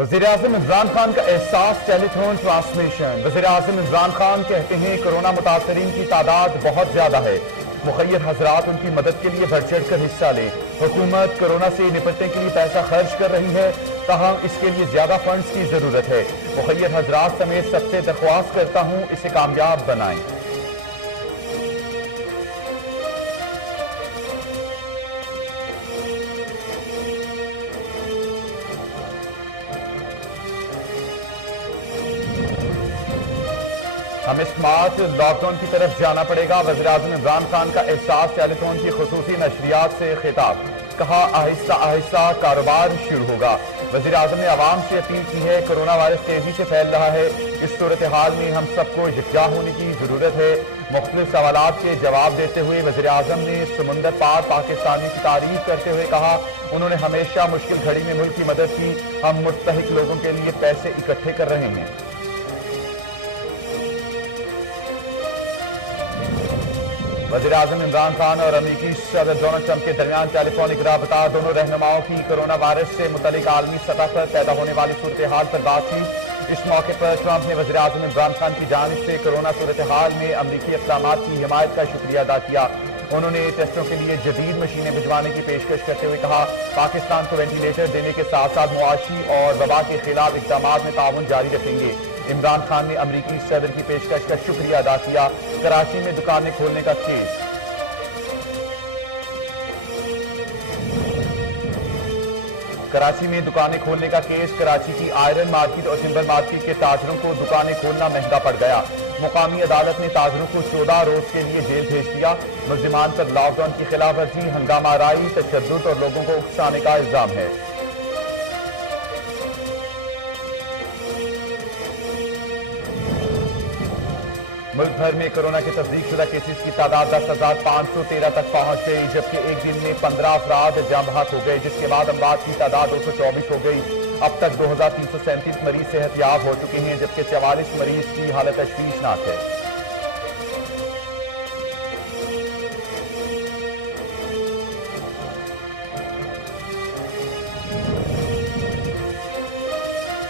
वज़ीर-ए-आज़म इमरान खान का एहसास टेलीथॉन ट्रांसमिशन। वज़ीर-ए-आज़म इमरान खान कहते हैं कोरोना मुतासरीन की तादाद बहुत ज्यादा है, मुखय्यर हजरात उनकी मदद के लिए बढ़ चढ़ कर हिस्सा लें। हुकूमत कोरोना से निपटने के लिए पैसा खर्च कर रही है, ताहम इसके लिए ज्यादा फंड्स की जरूरत है। मुखय्यर हजरात समेत सबसे दरख्वास्त करता हूँ इसे कामयाब बनाएं। हमें स्मार्ट लॉकडाउन की तरफ जाना पड़ेगा। वज़ीर-ए-आज़म इमरान खान का एहसास टेलीथॉन की खुसूसी नशरियात से खिताब। कहा आहिस्ता आहिस्ता कारोबार शुरू होगा। वज़ीर-ए-आज़म ने आवाम से अपील की है कोरोना वायरस तेजी से फैल रहा है, इस सूरत हाल में हम सबको यकजा होने की जरूरत है। मुख्तलिफ सवालात के जवाब देते हुए वज़ीर-ए-आज़म ने समुंदर पार पाकिस्तानी की तारीफ करते हुए कहा उन्होंने हमेशा मुश्किल घड़ी में मुल्क की मदद की, हम मुस्तहिक लोगों के लिए पैसे इकट्ठे कर रहे हैं। वज़ीर-ए-आज़म इमरान खान और अमेरिकी सदर डोनाल्ड ट्रंप के दरमियान टेलीफोनिक राबता। दोनों रहनुमाओं की कोरोना वायरस से मुतल्लिक आलमी सतह पर पैदा होने वाली सूरत हाल पर बात की। इस मौके पर ट्रंप ने वज़ीर-ए-आज़म इमरान खान की जानिब से कोरोना सूरत हाल में अमरीकी इक़दामात की हिमायत का शुक्रिया अदा किया। उन्होंने टेस्टों के लिए जदीद मशीनें भिजवाने की पेशकश करते हुए कहा पाकिस्तान को वेंटिलेटर देने के साथ साथ मुआशी और वबा के खिलाफ इक़दामात में ताउन जारी रखेंगे। इमरान खान ने अमरीकी सदर की पेशकश का शुक्रिया अदा किया। कराची में दुकानें खोलने का केस। कराची में दुकानें खोलने का केस। कराची की आयरन मार्केट और टिम्बर मार्केट के ताजरों को दुकानें खोलना महंगा पड़ गया। मुकामी अदालत ने ताजरों को 14 रोज के लिए जेल भेज दिया। मुल्जिमान पर लॉकडाउन की खिलाफ वर्जी, हंगामा आराई, तशद्दुद और लोगों को उकसाने का इल्जाम है। मुल्क भर में कोरोना के तस्दीकशुदा केसेस की तादाद 10,513 तक पहुंच गई, जबकि एक दिन में 15 अफराद जाँ बहक हो गए, जिसके बाद अमवात की तादाद 224 हो गई। अब तक 2,337 मरीज सेहतयाब हो चुके हैं, जबकि 44 मरीज की हालत तशवीशनाक है।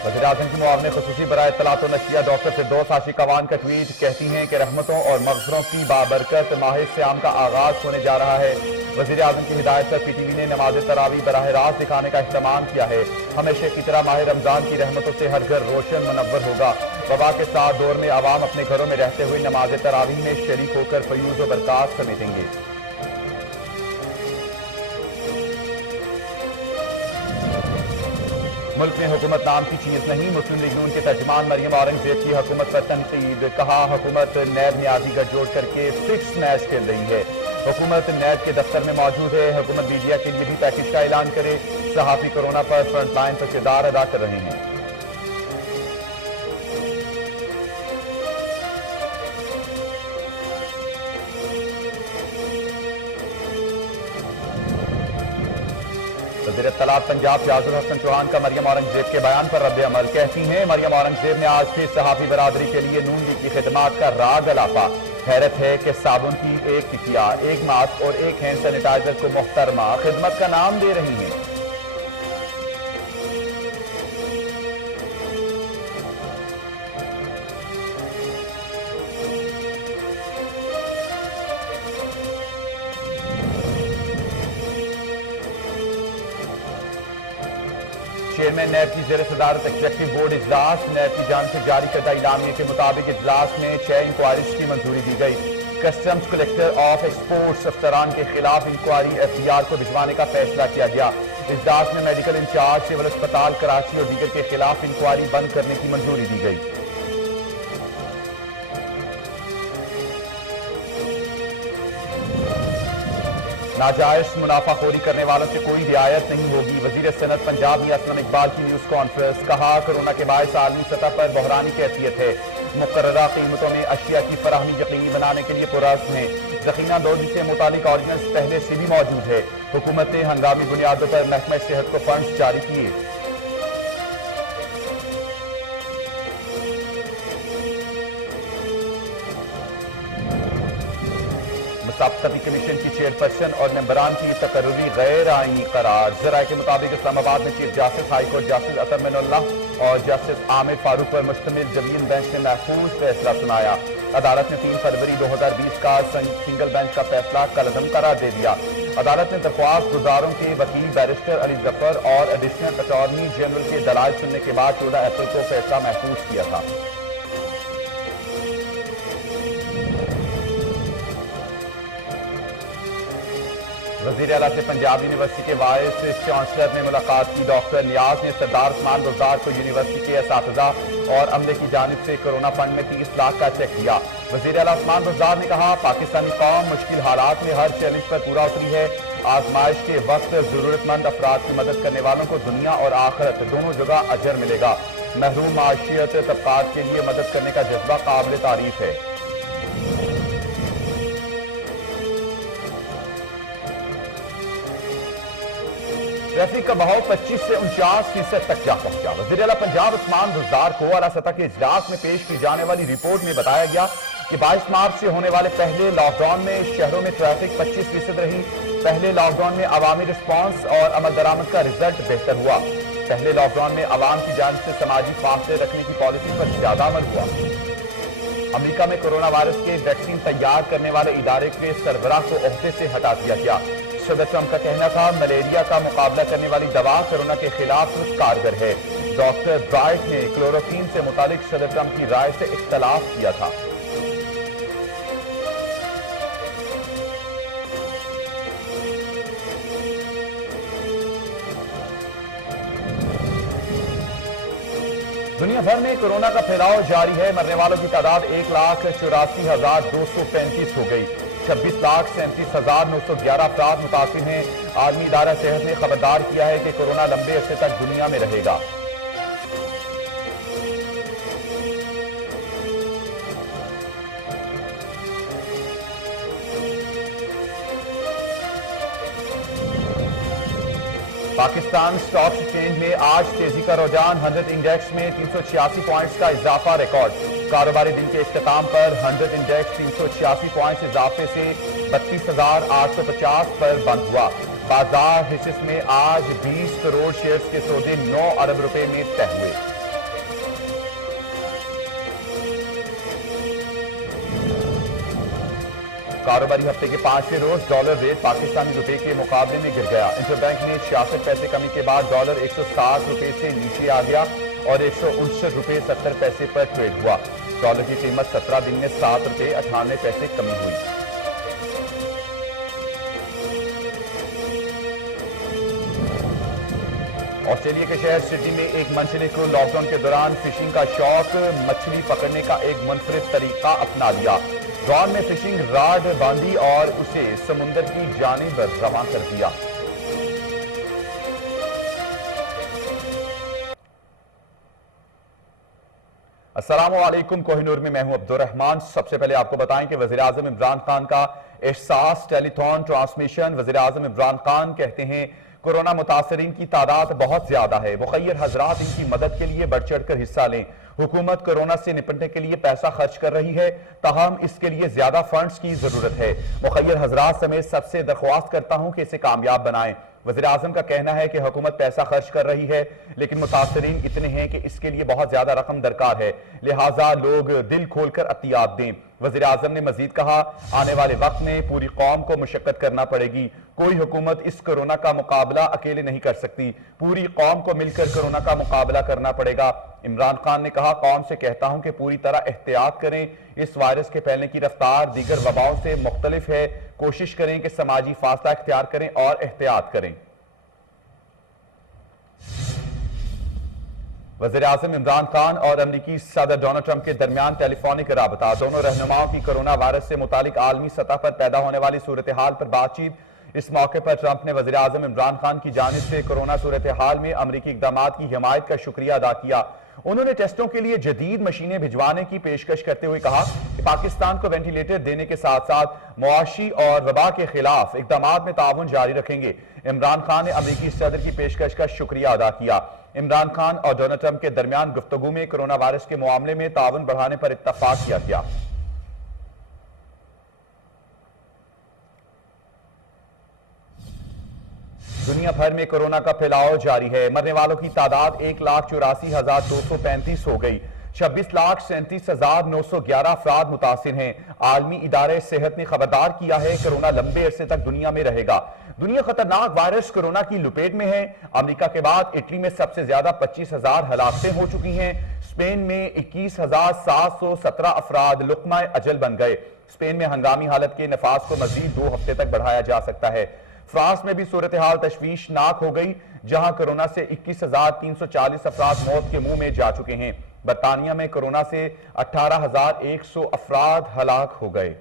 वज़ीर-ए-आज़म की मुआविन खुसूसी बराए इत्तलात व नशरिया डॉक्टर फिरदौस आशिक अवान का ट्वीट। कहती हैं कि रहमतों और मग़फ़िरतों की बाबरकत माह सियाम का आगाज होने जा रहा है। वज़ीर-ए-आज़म की हिदायत पर पीटीवी ने नमाज तरावी बराह रास्त दिखाने का अहतमाम किया है। हमेशा की तरह माह रमजान की रहमतों से हर घर रोशन मुनव्वर होगा। वबा के साथ दौर में आवाम अपने घरों में रहते हुए नमाज तरावी में शरीक होकर फयूज़ व बरक़ात समेटेंगे। मुल्क में हुकूमत नाम की चीज नहीं। मुस्लिम लीग नून के तर्जमान मरियम औरंगजेब की हुकूमत पर तनकीद। कहा हुकूमत नैब न्याजी गठजोड़ करके फिक्स मैच खेल रही है। हुकूमत नैब के दफ्तर में मौजूद है। हुकूमत मीडिया के लिए भी पैकेज का ऐलान करे। सहाफी कोरोना पर फ्रंटलाइन पर किरदार अदा कर रहे हैं। वज़ीर इत्तलात पंजाब फयाजुल हसन चौहान का मरियम औरंगजेब के बयान पर रद्द अमल। कहती हैं मरियम औरंगजेब ने आज फिर सहाफी बरादरी के लिए नून लीग की खिदमात का राग अलापा। हैरत है कि साबुन की एक टिकिया, एक मास्क और एक हैंड सैनिटाइजर को मुहतरमा खिदमत का नाम दे रही हैं। चेयरमैन नैब की ज़ेर सदारत एग्जीक्यूटिव बोर्ड इजलास। नैब की जानिब से जारी करदा इलामिया के मुताबिक इजलास में 6 इंक्वायरीज की मंजूरी दी गई। कस्टम्स कलेक्टर ऑफ एक्सपोर्ट्स अफसरान के खिलाफ इंक्वायरी एफडीआर को भिजवाने का फैसला किया गया। इजलास में मेडिकल इंचार्ज सिविल अस्पताल कराची और दीगर के खिलाफ इंक्वायरी बंद करने की मंजूरी दी गई। नाजायज मुनाफाखोरी करने वालों से कोई रियायत नहीं होगी। वजीर सनत पंजाब मियां असलम इकबाल की न्यूज कॉन्फ्रेंस। कहा कोरोना के बायस आलमी सतह पर बहरानी कैफियत है। मुकर्ररा कीमतों में अशिया की फराहमी यकीनी बनाने के लिए पुरअज़्म है। ज़ख़ीना दौरी से मुतालिक ऑर्डिनेंस पहले से भी मौजूद है। हुकूमत ने हंगामी बुनियादों पर महकमा सेहत को फंड्स जारी किए। साबतबी कमीशन की चेयरपर्सन और मेंबरान की तकर्री गैर आईनी करार। जराये के मुताबिक इस्लामाबाद में चीफ जस्टिस हाईकोर्ट जस्टिस अतर मिनुल्लाह और जस्टिस आमिर फारूक पर मुश्तमिल जमीन बेंच ने महफूज फैसला सुनाया। अदालत ने 3 फरवरी 2020 का सिंगल बेंच का फैसला कलअदम करार दे दिया। अदालत ने दरख्वास्त गुजारों के वकील बैरिस्टर अली जफर और एडिशनल अटॉर्नी जनरल के दलाल सुनने के बाद 14 अप्रैल को फैसला महफूज किया था। वजीर आला से पंजाब यूनिवर्सिटी के वाइस चांसलर ने मुलाकात की। डॉक्टर नियाज ने सरदार उस्मान बुज़दार को यूनिवर्सिटी के असातिज़ा और अमले की जानिब से कोरोना फंड में 30 लाख का चेक दिया। वजीर आला उस्मान बुज़दार ने कहा, पाकिस्तानी कौम मुश्किल हालात में हर चैलेंज पर पूरा उतरी है। आजमाइश के वक्त जरूरतमंद अफराद की मदद करने वालों को दुनिया और आखिरत दोनों जगह अजर मिलेगा। महरूम माशियत तबकात के लिए मदद करने का जज्बा काबिल तारीफ है। ट्रैफिक का बहाव 25 से 49% तक जा पहुंचा। वज़ीर आला पंजाब उस्मान बुज़दार को आला सतह के इजलास में पेश की जाने वाली रिपोर्ट में बताया गया कि 22 मार्च से होने वाले पहले लॉकडाउन में शहरों में ट्रैफिक 25% रही। पहले लॉकडाउन में अवामी रिस्पॉन्स और अमल दरामद का रिजल्ट बेहतर हुआ। पहले लॉकडाउन में अवाम की जानिब से समाजी फासले रखने की पॉलिसी पर ज्यादा अमल हुआ। अमेरिका में कोरोना वायरस के वैक्सीन तैयार करने वाले इदारे के सरबराह को ओहदे से हटा दिया गया। सदर ट्रंप का कहना था, मलेरिया का मुकाबला करने वाली दवा कोरोना के खिलाफ कारगर है। डॉक्टर ब्राइट ने क्लोरोक्वीन से मुतालिक सदर ट्रंप की राय से इख्तलाफ किया था। दुनिया भर में कोरोना का फैलाव जारी है। मरने वालों की तादाद 1,84,235 हो गई। 26,37,911 अफराद मुतासिर हैं। आलमी इदारा सेहत ने खबरदार किया है कि कोरोना लंबे अरसे तक दुनिया में रहेगा। पाकिस्तान स्टॉक एक्सचेंज में आज तेजी का रुझान। 100 इंडेक्स में 386 पॉइंट्स का इजाफा रिकॉर्ड। कारोबारी दिन के इख्तिताम पर 100 इंडेक्स 386 पॉइंट्स इजाफे से 32,850 पर बंद हुआ। बाजार हिस्से में आज 20 करोड़ शेयर्स के सौदे 9 अरब रुपए में तय हुए। कारोबारी हफ्ते के 5वें रोज डॉलर रेट पाकिस्तानी रुपए के मुकाबले में गिर गया। इंटरबैंक में 66 पैसे कमी के बाद डॉलर 160 रुपए से नीचे आ गया और 159 रुपए 70 पैसे पर ट्रेड हुआ। डॉलर की कीमत 17 दिन में 7 रुपए 98 पैसे कमी हुई। ऑस्ट्रेलिया के शहर सिडनी में एक मंचले को लॉकडाउन के दौरान फिशिंग का शौक मछली पकड़ने का एक मुनफरिद तरीका अपना लिया। ड्रोन में फिशिंग रॉड बांधी और उसे समुद्र की जानिब रवाना कर दिया। अस्सलाम वालेकुम, कोहिनूर में मैं हूं अब्दुल रहमान। सबसे पहले आपको बताएं कि वज़ीर आज़म इमरान खान का एहसास टेलीथॉन ट्रांसमिशन। वज़ीर आज़म इमरान खान कहते हैं, कोरोना मुतासरीन की तादाद बहुत ज्यादा है। मुखय्यर हजरात इनकी मदद के लिए बढ़ चढ़ कर हिस्सा लें। हुकूमत कोरोना से निपटने के लिए पैसा खर्च कर रही है, ताहम इसके लिए ज्यादा फंड्स की जरूरत है। मुखय्यर हजरात समेत सबसे दरख्वास्त करता हूं कि इसे कामयाब बनाएं। वज़ीर आज़म का कहना है कि हुकूमत पैसा खर्च कर रही है, लेकिन मुतासरीन इतने हैं कि इसके लिए बहुत ज्यादा रकम दरकार है, लिहाजा लोग दिल खोलकर अतियात दें। वज़ीर आज़म ने मजीद कहा, आने वाले वक्त में पूरी कौम को मुशक्कत करना पड़ेगी। कोई हुकूमत इस कोरोना का मुकाबला अकेले नहीं कर सकती, पूरी कौम को मिलकर कोरोना का मुकाबला करना पड़ेगा। इमरान खान ने कहा, कौम से कहता हूं कि पूरी तरह एहतियात करें। इस वायरस के फैलने की रफ्तार दीगर वबाओं से मुख्तलिफ है। कोशिश करें कि समाजी फासला इख्तियार करें और एहतियात करें। वज़ीर आज़म इमरान खान और अमरीकी सदर डोनाल्ड ट्रंप के दरमियान टेलीफोनिक राबता। दोनों रहनुमाओं की कोरोना वायरस से मुतालिक आलमी सतह पर पैदा होने वाली सूरत हाल पर बातचीत। इस मौके पर ट्रंप ने वज़ीर आज़म इमरान खान की जानिब से कोरोना सूरत हाल में अमरीकी इक़दामात की हिमायत का शुक्रिया अदा किया। उन्होंने टेस्टों के लिए जदीद मशीनें भिजवाने की पेशकश करते हुए कहा कि पाकिस्तान को वेंटिलेटर देने के साथ साथ मुआशी और वबा के खिलाफ इक़दामात में ताउन जारी रखेंगे। इमरान खान ने अमरीकी सदर की पेशकश का शुक्रिया अदा किया। इमरान खान और डोनाल्ड ट्रंप के दरमियान गुफ्तगू में कोरोना वायरस के मामले में ताउन बढ़ाने पर इत्तफाक किया गया। दुनिया भर में कोरोना का फैलाव जारी है। मरने वालों की तादाद 1,84,235 हो गई। 26,37,911 अफराद मुतासिर हैं। आलमी इदारे सेहत ने खबरदार किया है कोरोना लंबे अरसे तक दुनिया में रहेगा। दुनिया खतरनाक वायरस कोरोना की लपेट में है। अमेरिका के बाद इटली में सबसे ज्यादा 25,000 हलाकतें हो चुकी हैं। स्पेन में 21,717 अफराद लुकमा अजल बन गए। स्पेन में हंगामी हालत के नफाज को मजीद 2 हफ्ते तक बढ़ाया जा सकता है। फ्रांस में भी सूरत हाल तशवीशनाक हो गई, जहां कोरोना से 21,340 अफराद मौत के मुंह में जा चुके हैं। बरतानिया में कोरोना से 18,100 अफराद हलाक हो गए।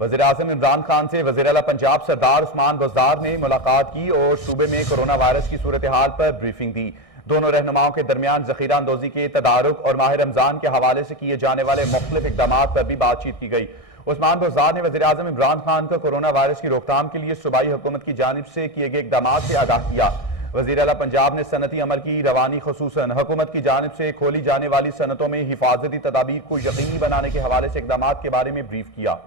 वज़ीर आज़म इमरान खान से वज़ीर आला पंजाब सरदार उस्मान बुज़दार ने मुलाकात की और सूबे में कोरोना वायरस की सूरत हाल पर ब्रीफिंग दी। दोनों रहनुमाओं के दरमियान ज़ख़ीरा अंदोज़ी के तदारुक और माह रमजान के हवाले से किए जाने वाले मुख्तलिफ इक़दामात पर भी बातचीत की गई। उस्मान बुज़दार ने वज़ीर आज़म इमरान खान को कोरोना वायरस की रोकथाम के लिए सूबाई हुकूमत की जानिब से किए गए इक़दामात से आगाह किया। वज़ीर आला पंजाब ने सनती अमल की रवानी खुसूसन हुकूमत की जानिब से खोली जाने वाली सनतों में हिफाजती तदाबीर को यकीनी बनाने के हवाले से इक़दामात के बारे में ब्रीफ किया।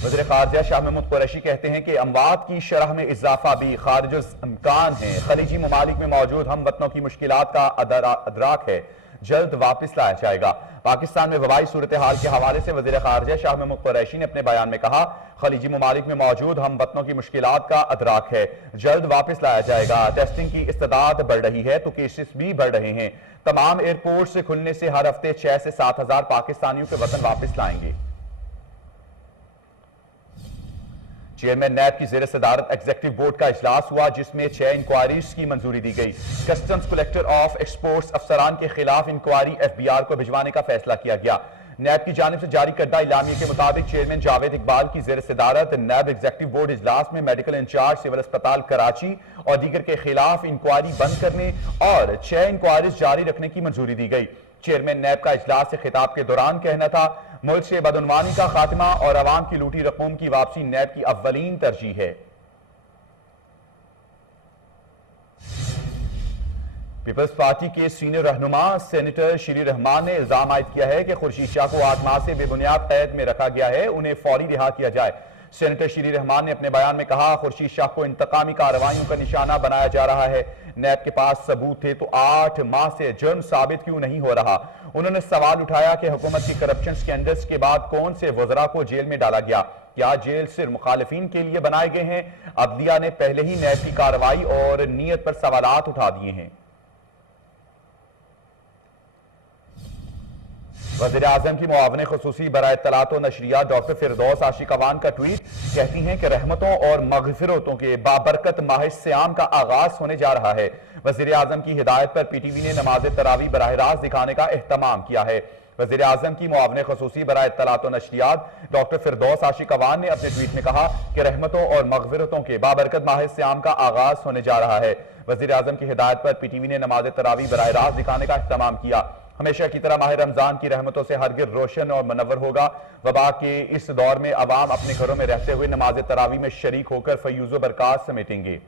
वज़ीर ख़ारजा शाह महमूद कुरैशी कहते हैं कि अमवात की शरह में इजाफा भी खारिज इम्कान है। खलीजी ममालिक में मौजूद हम वतनों की मुश्किलात का अदराक है, जल्द वापस लाया जाएगा। पाकिस्तान में वबाई सूरत हाल के हवाले से वज़ीर ख़ारजा शाह महमूद कुरैशी ने अपने बयान में कहा, खलीजी ममालिक में मौजूद हम वतनों की मुश्किलात का अदराक है, जल्द वापस लाया जाएगा। टेस्टिंग की इस्तेदाद बढ़ रही है तो केसेस भी बढ़ रहे हैं। तमाम एयरपोर्ट से खुलने से हर हफ्ते 6 से 7 हजार पाकिस्तानियों के वतन वापस लाएंगे। चेयरमैन नैब की जेर सदारत एग्जीक्यूटिव बोर्ड का इजलास हुआ, जिसमें 6 इंक्वायरीज की मंजूरी दी गई। कस्टम्स कलेक्टर ऑफ एक्सपोर्ट्स अफसरान के खिलाफ इंक्वायरी FBI को भिजवाने का फैसला किया गया। नैब की जानिब से जारी करदा इलामिया के मुताबिक चेयरमैन जावेद इकबाल की जेर सदारत नैब एग्जीक्यूटिव बोर्ड इजलास में मेडिकल इंचार्ज सिविल अस्पताल कराची और दीगर के खिलाफ इंक्वायरी बंद करने और 6 इंक्वायरीज जारी रखने की मंजूरी दी गई। चेयरमैन नैब का इजलास से खिताब के दौरान कहना था, मुल्क से बदउनवानी का खात्मा और अवाम की लूटी रकूम की वापसी नैब की अव्वलीन तरजीह है। पीपल्स पार्टी के सीनियर रहनुमा सेनेटर शीरी रहमान ने इल्जाम आयद किया है कि खुर्शीद शाह को 8 माह से बेबुनियाद कैद में रखा गया है, उन्हें फौरी रिहा किया जाए। सेनेटर शीरी रहमान ने अपने बयान में कहा, खुर्शीद शाह को इंतकामी कार्रवाइयों का निशाना बनाया जा रहा है। नैब के पास सबूत थे तो 8 माह से जुर्म साबित क्यों नहीं हो रहा। उन्होंने सवाल उठाया कि हुकूमत की करप्शन स्कैंडल्स के बाद कौन से वज़रा को जेल में डाला गया, क्या जेल सिर्फ मुखालिफिन के लिए बनाए गए हैं। अदलिया ने पहले ही नैब की कार्रवाई और नीयत पर सवालात उठा दिए हैं। वज़ीर आज़म की मुआवने खुसूसी बराए इत्तलात व नशरियात डॉक्टर फिरदौस आशिक अवान का ट्वीट, कहती हैं कि रहमतों और मग़फ़िरतों के बाबरकत माह सियाम का आगाज होने जा रहा है। वज़ीर आज़म की हिदायत पर PTV ने नमाज तरावी बराह रास्त दिखाने का एहतमाम किया है। वज़ीर आज़म की मुआवने खुसूसी बराए इत्तलात व नशरियात डॉक्टर फिरदौस आशिक अवान ने अपने ट्वीट में कहा कि रहमतों और मग़फ़िरतों के बाबरकत माह सियाम का आगाज होने जा रहा है। वज़ीर आज़म की हिदायत पर PTV ने नमाज तरावी बराह रास्त दिखाने का एहतमाम किया। हमेशा की तरह माह रमजान की रहमतों से हरगिज़ रोशन और मुनव्वर होगा। वबा के इस दौर में अवाम अपने घरों में रहते हुए नमाज तरावी में शरीक होकर फयूज़ व बरक़ात समेटेंगे।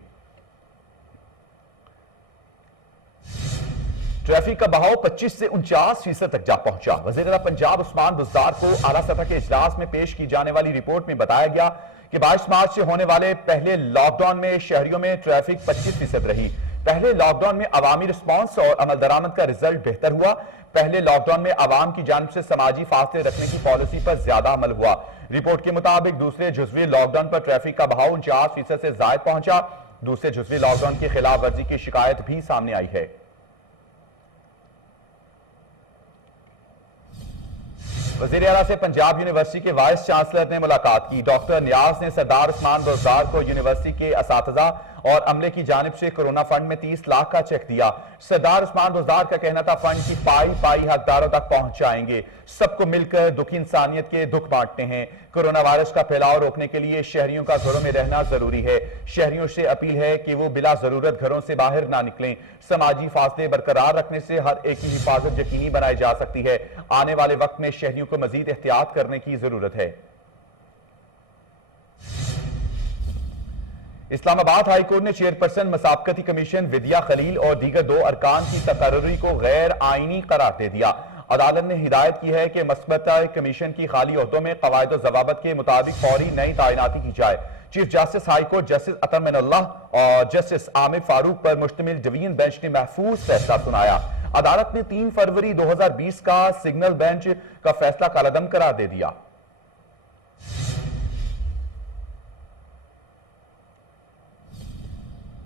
ट्रैफिक का बहाव 25 से 49% तक जा पहुंचा। वज़ीर आला पंजाब उस्मान बुज़दार को आला सतह के इजलास में पेश की जाने वाली रिपोर्ट में बताया गया कि 22 मार्च से होने वाले पहले लॉकडाउन में शहरियों में ट्रैफिक 25% रही। पहले लॉकडाउन में अवामी रिस्पॉन्स और अमल दरामद का रिजल्ट बेहतर हुआ। पहले लॉकडाउन में अवाम की जानिब से समाजी फासले रखने की पॉलिसी पर ज्यादा अमल हुआ। रिपोर्ट के मुताबिक दूसरे जुज़वी लॉकडाउन पर ट्रैफिक का बहाव 49% से जायद पहुंचा। दूसरे जुज़वी लॉकडाउन की खिलाफ वर्जी की शिकायत भी सामने आई है। वज़ीर आला से पंजाब यूनिवर्सिटी के वाइस चांसलर ने मुलाकात की। डॉक्टर नियाज ने सरदार उस्मान बुज़दार को यूनिवर्सिटी के असातिज़ा और अमले की जानिब से कोरोना फंड में 30 लाख का चेक दिया। सरदार उस्मान बुज़दार का कहना था, फंड की पाई हकदारों तक पहुंचाएंगे। सबको मिलकर दुखी इंसानियत के दुख बांटते हैं। कोरोना वायरस का फैलाव रोकने के लिए शहरियों का घरों में रहना जरूरी है। शहरियों से अपील है कि वो बिला जरूरत घरों से बाहर ना निकलें। समाजी फासले बरकरार रखने से हर एक की हिफाजत यकीनी बनाई जा सकती है। आने वाले वक्त में शहरियों को मजीद एहतियात करने की जरूरत है। इस्लामाबाद हाईकोर्ट ने चेयरपर्सन मसाबकती कमीशन विद्या खलील और दीगर 2 अरकान की तकर्री को गैर आईनी करार दे दिया। अदालत ने हिदायत की है कि मस्बता कमीशन की खाली ओहदों में कवायद और जवाबत के मुताबिक फौरी नई तैनाती की जाए। चीफ जस्टिस हाईकोर्ट जस्टिस अतर मिनल्लाह और जस्टिस आमिर फारूक पर मुश्तमिल डिवीजन बेंच ने महफूज फैसला सुनाया। अदालत ने 3 फरवरी 2020 का सिग्नल बेंच का फैसला कालअदम करार दे दिया।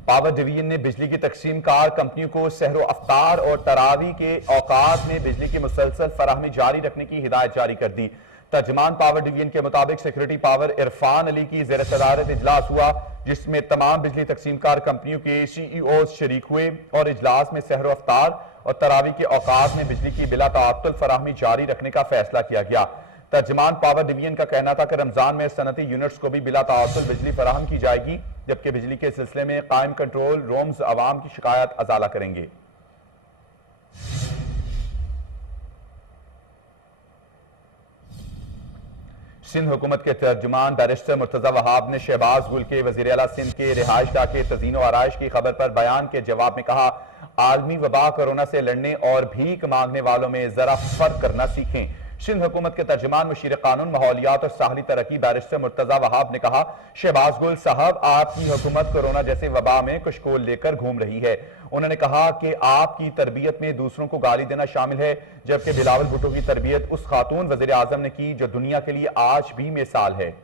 पावर डिवीजन ने बिजली की तकसीम कार कंपनियों को सहरो अफ्तार और तरावी के औकात में बिजली की मुसलसल फराहमी जारी रखने की हिदायत जारी कर दी। तर्जमान पावर डिवीजन के मुताबिक सिक्योरिटी पावर इरफान अली की ज़ेर सदारत इजलास हुआ, जिसमें तमाम बिजली तकसीम कार कंपनियों के CEO शरीक हुए और इजलास में सहरो अफ्तार और तरावी के औकात में बिजली की बिला ताअत्तुल फराहमी जारी रखने का फैसला किया गया। तर्जमान पावर डिवीजन का कहना था कि रमजान में सनती यूनिट्स को भी बिला ताअत्तुल बिजली फराहम की जाएगी, जबकि बिजली के सिलसिले में कायम कंट्रोल रूम्स अवाम की शिकायत अजाला करेंगे। सिंध हुकूमत के तर्जुमान बैरिस्टर मुर्तजा वहाब ने शहबाज गुल के वजीर आला सिंध के रिहाइशगाह के तज़ीन व आराइश की खबर पर बयान के जवाब में कहा, आलमी वबा कोरोना से लड़ने और भीख मांगने वालों में जरा फर्क करना सीखें। सिंध हुकूमत के तर्जुमान मुशीर कानून माहौलियात और साहली तरक्की बैरिस्टर मुर्तजा वहाब ने कहा, शहबाज गुल साहब, आपकी हुकूमत कोरोना जैसे वबा में कुशकोल लेकर घूम रही है। उन्होंने कहा कि आपकी तरबियत में दूसरों को गाली देना शामिल है, जबकि बिलावल भुट्टो की तरबियत उस खातून वजीर आजम ने की जो दुनिया के लिए आज भी मिसाल है।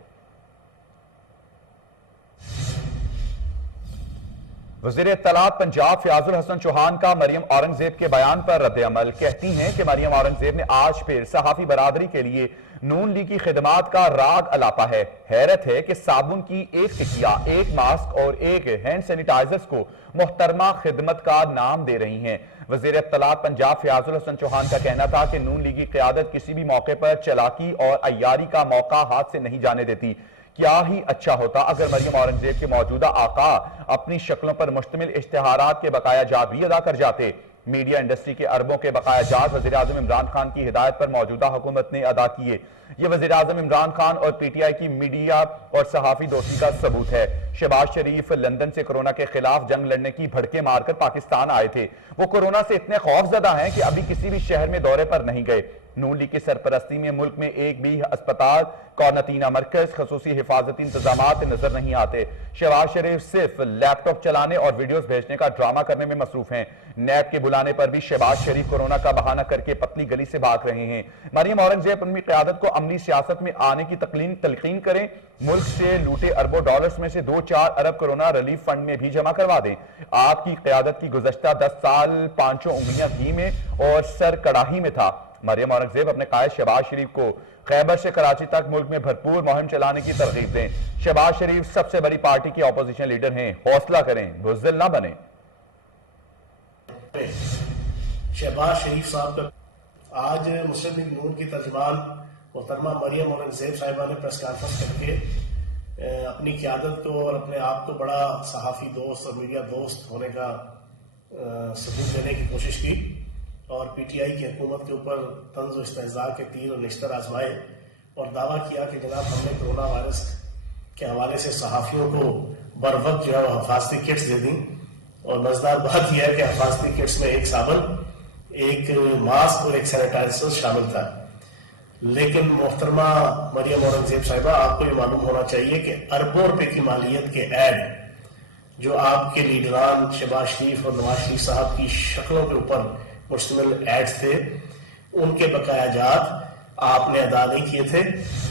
वज़ीर इत्तलात पंजाब फयाजुल हसन चौहान का मरियम औरंगजेब के बयान पर रद्द अमल। कहती हैं कि मरियम औरंगजेब ने आज फिर सहाफी बरादरी के लिए नून लीग की खिदमात का राग अलापा है। हैरत है कि साबुन की एक टिकिया, एक मास्क और एक हैंड सैनिटाइजर्स को मुहतरमा खिदमत का नाम दे रही हैं। वज़ीर इत्तलात पंजाब फयाजुल हसन चौहान का कहना था कि नून लीगी क़यादत किसी भी मौके पर चलाकी और अय्यारी का मौका हाथ से नहीं जाने देती। क्या ही अच्छा होता अगर मरियम औरंगजेब के मौजूदा आका अपनी शक्लों पर मुश्तमिल इश्तिहारात के बकाया जात भी अदा कर जाते। मीडिया इंडस्ट्री के अरबों के बकाया जात वज़ीर आज़म इमरान खान की हिदायत पर मौजूदा हुकूमत ने अदा किए। ये वज़ीर आज़म इमरान खान और PTI की मीडिया और सहाफ़ी दोस्ती का सबूत है। शहबाज शरीफ लंदन से कोरोना के खिलाफ जंग लड़ने की भड़के मारकर पाकिस्तान आए थे। वो कोरोना से इतने खौफजदा हैं कि अभी किसी भी शहर में दौरे पर नहीं गए। नून लीग की सरपरस्ती में मुल्क में एक भी अस्पताल, क्वारंटीन मरकज, खसूसी हिफाजती इंतजामात नजर नहीं आते। शहबाज शरीफ सिर्फ लैपटॉप चलाने और वीडियोस भेजने का ड्रामा करने में मसरूफ हैं। नैब के बुलाने पर भी शहबाज शरीफ कोरोना का बहाना करके पतली गली से भाग रहे हैं। मरियम औरंगजेब अपनी क़यादत को अमली सियासत में आने की तलकीन करें। मुल्क से लूटे अरबों डॉलर्स में से 2-4 अरब कोरोना रिलीफ फंड में भी जमा करवा दें। आपकी क़यादत की गुज़श्ता 10 साल पांचों उंगलियां घी में और सर कड़ाही में था। मरियम औरंगजेब अपने कायद शहबाज शरीफ को खैबर से कराची तक मुल्क में भरपूर मुहिम चलाने की तरगीब दें। शहबाज शरीफ सबसे बड़ी पार्टी के ऑपोजिशन लीडर हैं, हौसला करें, बुज़दिल ना बने। शहबाज शरीफ साहब का आज मुस्लिम लीग नून की तर्जुमान मोहतरमा मरियम औरंगजेब साहिबा ने प्रेस कॉन्फ्रेंस करके अपनी क़यादत को और अपने आप को बड़ा सहाफ़ी दोस्त और मीडिया दोस्त होने का सबूत देने की कोशिश की और PTI की हुकूमत के ऊपर तंज़ व इस्तेहज़ा के तीर और निश्तर आजमाए और दावा किया कि जनाब हमने कोरोना वायरस के हवाले से सहाफ़ियों को बर वक्त जो है वो हिफाजती किट्स दे दी। और मज़ेदार बात यह है कि हिफाजती किट्स में एक साबुन, एक मास्क और एक सैनिटाइजर शामिल था। लेकिन मोहतरमा मरियम औरंगजेब साहिबा, आपको ये मालूम होना चाहिए कि अरबों रुपए की मालियत के ऐड जो आपके लीडरान शहबाज शरीफ और नवाज शरीफ साहब की शक्लों के ऊपर मुश्तमिल एड्स थे, उनके बकाया जात आपने अदा नहीं किए थे।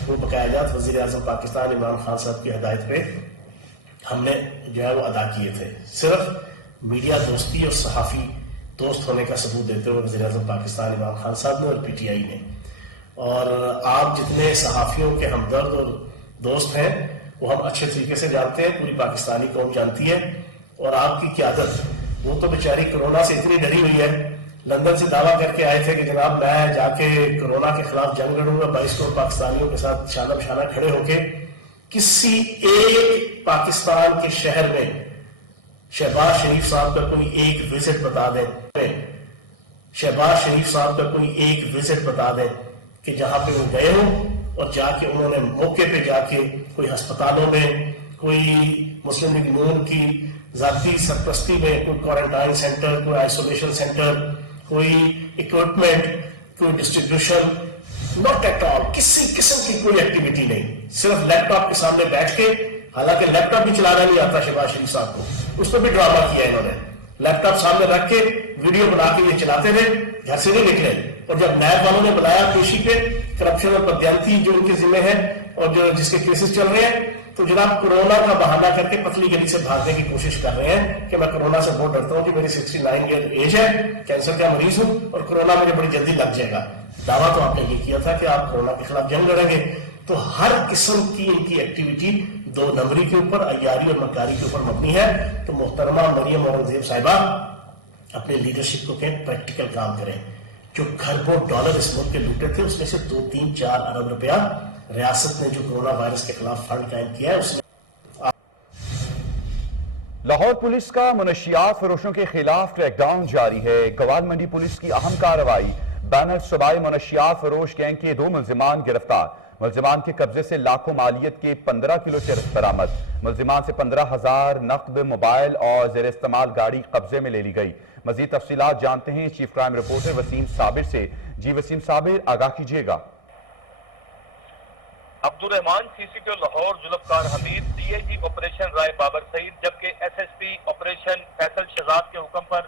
वो बकाया जात वज़ीर आज़म पाकिस्तान इमरान खान साहब की हिदायत पे हमने जो है वो अदा किए थे। सिर्फ मीडिया दोस्ती और सहाफ़ी दोस्त होने का सबूत देते हुए वज़ीर आज़म पाकिस्तान इमरान खान साहब ने और PTI ने। और आप जितने सहाफ़ियों के हमदर्द और दोस्त हैं वो हम अच्छे तरीके से जानते हैं, पूरी पाकिस्तानी कौम जानती है। और आपकी क़यादत, वो तो बेचारी कोरोना से इतनी डरी हुई है, लंदन से दावा करके आए थे कि जनाब मैं जाके कोरोना के खिलाफ जंग लड़ूंगा, 22 करोड़ पाकिस्तानियों के साथ शाना बशाना खड़े होके। किसी एक पाकिस्तान के शहर में शहबाज शरीफ साहब का कोई एक विजिट बता दें, शहबाज शरीफ साहब का कोई एक विजिट बता दें कि जहां पे वो गए हो और जाके उन्होंने मौके पे जाके कोई अस्पतालों में, कोई मुस्लिम लीग नून की जाती सरपरस्ती में कोई क्वारंटाइन सेंटर, कोई आइसोलेशन सेंटर, कोई इक्विपमेंट कोई डिस्ट्रीब्यूशन, नॉट एट ऑल, किसी किस्म की कोई एक्टिविटी नहीं। सिर्फ लैपटॉप के सामने बैठ के, हालांकि लैपटॉप भी चलाना नहीं आता शहबाज शरीफ साहब को, उस पर भी ड्रामा किया इन्होंने। लैपटॉप सामने रख के वीडियो बना के ये चलाते रहे, घर से नहीं निकले। और जब नैब वालों ने बुलाया पेशी पे, करप्शन और बदयांती जो उनके जिम्मे है और जो जिसके केसेस चल रहे हैं, तो जनाब कोरोना का बहाना करके पतली गली से भागने की कोशिश कर रहे हैं कि मैं कोरोना से बहुत डरता हूं कि मेरी 69 ईयर एज है, कैंसर का मरीज हूं और कोरोना मुझे बड़ी जल्दी लग जाएगा। दावा तो आपने ये किया था कि आप कोरोना के खिलाफ जंग लड़ेंगे। तो हर किस्म की इनकी एक्टिविटी 2 नंबरी के ऊपर, अय्यारी और मक्कारी के ऊपर मबनी है। तो मोहतरमा मरियम औरंगजेब साहिबा अपने लीडरशिप को कहें प्रैक्टिकल काम करें। जो खरबों डॉलर इस मुल्क के लूटे थे, उसमें से 2-3-4 अरब रुपया रियासत ने जो कोरोना वायरस के खिलाफ फंड कायम किया है उसमें। लाहौर पुलिस का मनशियात फरोशों के खिलाफ क्रैकडाउन जारी है। गवाल मंडी पुलिस की अहम कार्रवाई, बैनर सूबाई मनशियात फरोश गैंग के 2 मुलजिमान गिरफ्तार। मुलजिमान के कब्जे से लाखों मालियत के 15 किलो चरस बरामद। मुलजिमान से 15,000 नकद, मोबाइल और जेर इस्तेमाल गाड़ी कब्जे में ले ली गई। मजीद तफसीलात जानते हैं chief crime reporter Wasim Sabir से। जी वसीम साबिर, आगाह कीजिएगा। Abdul Rahman CCPO Lahore, Zulfiqar Hameed DIG operation Rai Babar Saeed, जबकि एसएसपी ऑपरेशन फैसल शहजाद के हुक्म पर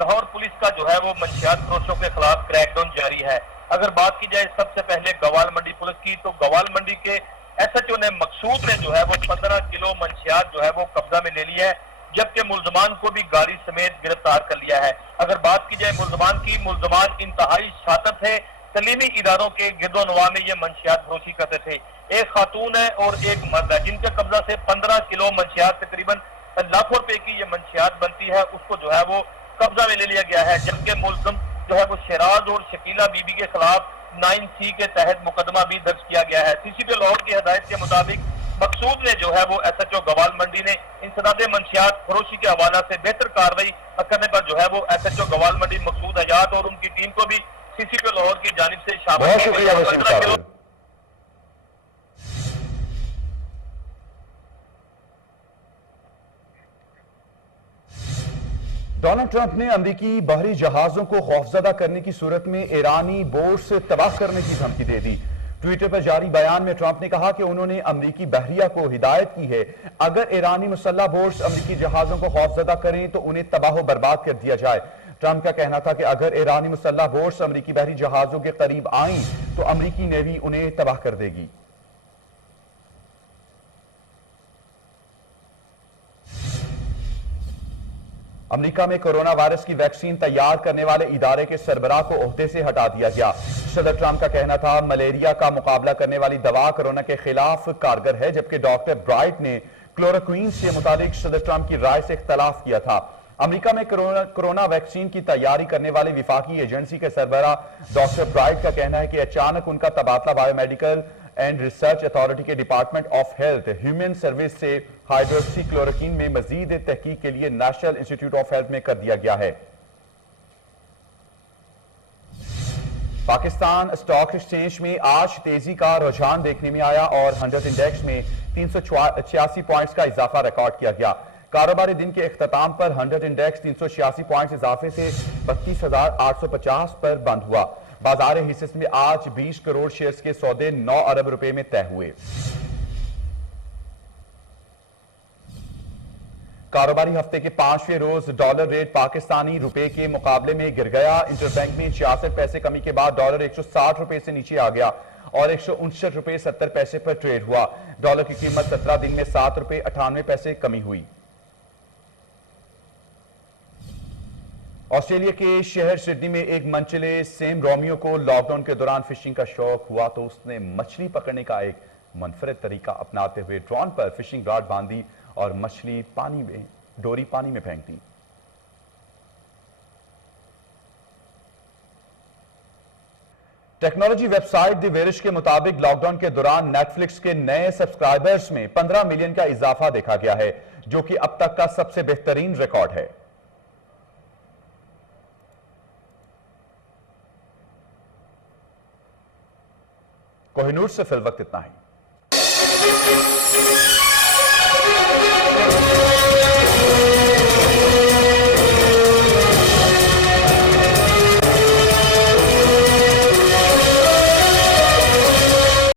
लाहौर पुलिस का जो है वो मंशियात फरोशों के खिलाफ क्रैकडाउन जारी है। अगर बात की जाए सबसे पहले गवाल मंडी पुलिस की, तो गवाल मंडी के एसएचओ ने मकसूद ने जो है वो 15 किलो मंशियात जो है वो कब्जा में ले लिया है, जबकि मुलजमान को भी गाड़ी समेत गिरफ्तार कर लिया है। अगर बात की जाए मुलजमान की, मुलजमान इंतहाई शातिर थे, तलीमी इदारों के गिरदोनवा में ये मंशियात फरोशी करते थे। एक खातून है और एक मर्द है, जिनके कब्जा से 15 किलो मंशियात, तकरीबन लाखों रुपए की ये मंशियात बनती है, उसको जो है वो कब्जा में ले लिया गया है। जबकि मुलजिम जो है वो शराज और शकीला बीबी के खिलाफ 9C के तहत मुकदमा भी दर्ज किया गया है। सीसीटीवी लाहौर की हदायत के मुताबिक मकसूद ने जो है वो एसएचओ गवाल मंडी ने इंसदाद मंशियात फरोशी के हवाला से बेहतर कार्रवाई करने पर जो है वो एसएचओ गवाल मंडी मकसूद हयात और उनकी टीम को भी सीसीटीवी लाहौर की जानिब से शामिल। बहुत शुक्रिया वसीम साबिर। डोनाल्ड ट्रंप ने अमरीकी बहरी जहाजों को खौफजदा करने की सूरत में ईरानी बोट्स तबाह करने की धमकी दे दी। ट्विटर पर जारी बयान में ट्रंप ने कहा कि उन्होंने अमरीकी बहरिया को हिदायत की है, अगर ईरानी मुसल्लह बोट्स अमरीकी जहाजों को खौफजदा करें तो उन्हें तबाह बर्बाद कर दिया जाए। ट्रंप का कहना था कि अगर ईरानी मुसल्लह बोट्स अमरीकी बहरी जहाजों के करीब आईं तो अमरीकी नेवी उन्हें तबाह कर देगी। अमेरिका में कोरोना वायरस की वैक्सीन तैयार करने वाले इदारे के सरबराह को ओहदे से हटा दिया गया। सदर ट्रंप का कहना था मलेरिया का मुकाबला करने वाली दवा कोरोना के खिलाफ कारगर है, जबकि डॉक्टर ब्राइट ने क्लोरोक्वीन से मुताबिक सदर ट्रंप की राय से इख्तलाफ किया था। अमेरिका में कोरोना वैक्सीन की तैयारी करने वाली विफाकी एजेंसी के सरबराह डॉक्टर ब्राइट का कहना है कि अचानक उनका तबादला बायोमेडिकल एंड रिसर्च अथॉरिटी के department of health human service से हाइड्रोक्सी क्लोरोक्वीन में मजीद तहकीक के लिए नेशनल इंस्टीट्यूट ऑफ हेल्थ में कर दिया गया है। पाकिस्तान स्टॉक एक्सचेंज में आज तेजी का रुझान देखने में आया और 100 इंडेक्स में 386 पॉइंट्स का इजाफा रिकॉर्ड किया गया। कारोबारी दिन के इख्तिताम पर 100 इंडेक्स 386 पॉइंट्स इजाफे से 32,850 पर बंद हुआ। बाजार हिस्से में आज 20 करोड़ शेयर्स के सौदे 9 अरब रुपए में तय हुए। कारोबारी हफ्ते के 5वें रोज डॉलर रेट पाकिस्तानी रुपए के मुकाबले में गिर गया। इंटरबैंक में 66 पैसे कमी के बाद डॉलर 160 रुपए से नीचे आ गया और 159 रुपए 70 पैसे पर ट्रेड हुआ। डॉलर की कीमत 17 दिन में 7 रुपए 98 पैसे कमी हुई। ऑस्ट्रेलिया के शहर सिडनी में एक मनचले सेम रोमियो को लॉकडाउन के दौरान फिशिंग का शौक हुआ तो उसने मछली पकड़ने का एक मुनफरद तरीका अपनाते हुए ड्रोन पर फिशिंग रॉड बांधी और मछली डोरी पानी में फेंक दी। टेक्नोलॉजी वेबसाइट द वेरिश के मुताबिक लॉकडाउन के दौरान नेटफ्लिक्स के नए सब्सक्राइबर्स में 15 मिलियन का इजाफा देखा गया है, जो कि अब तक का सबसे बेहतरीन रिकॉर्ड है। कोहिनूर से फिल वक्त इतना ही।